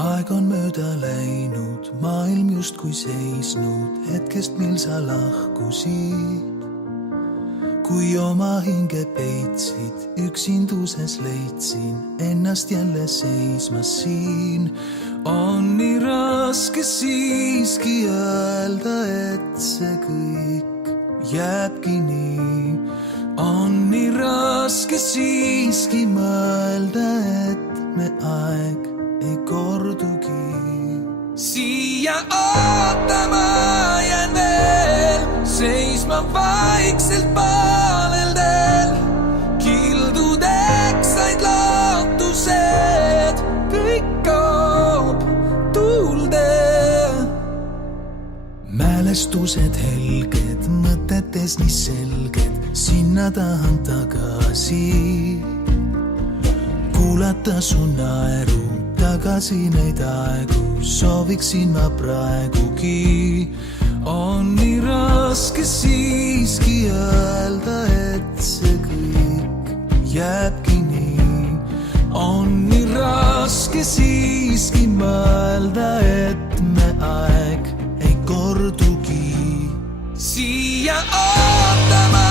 Aeg on mööda läinud, maailm justkui seisnud hetkest, mil sa lahkusid. Kui oma hinge peitsid, üksinduses leidsin ennast jälle seismas siin. On nii raske siiski öelda, et see kõik jääbki nii. On nii raske siiski mõelda, et me aeg ei kordugi. Siia ootama jään veel, seisma vaikselt paaleldel. Kildudeks said lootused, kõik kaob tuulde. Mälestused helged, mõtetes nii selged, sinna tahan tagasi. Kuulata su naeru, tagasi neid aegu, sooviksin ma praegugi. On nii raske siiski öelda, et see kõik jääbki nii. On nii raske siiski mõelda, et me aeg ei kordugi. Siia ootama